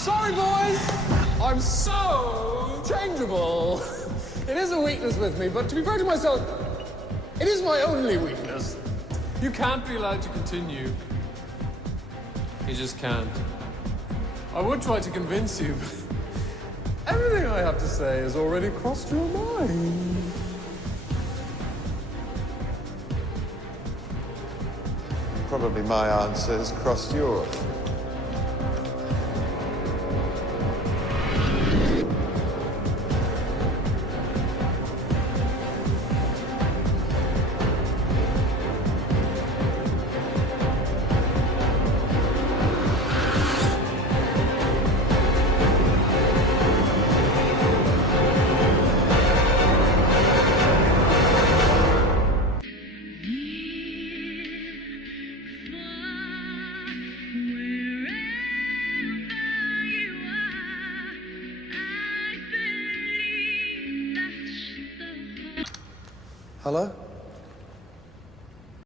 Sorry, boys. I'm so changeable. It is a weakness with me, but to be fair to myself, it is my only weakness. You can't be allowed to continue. You just can't. I would try to convince you, but Everything I have to say has already crossed your mind. Probably my answers crossed yours. Hello?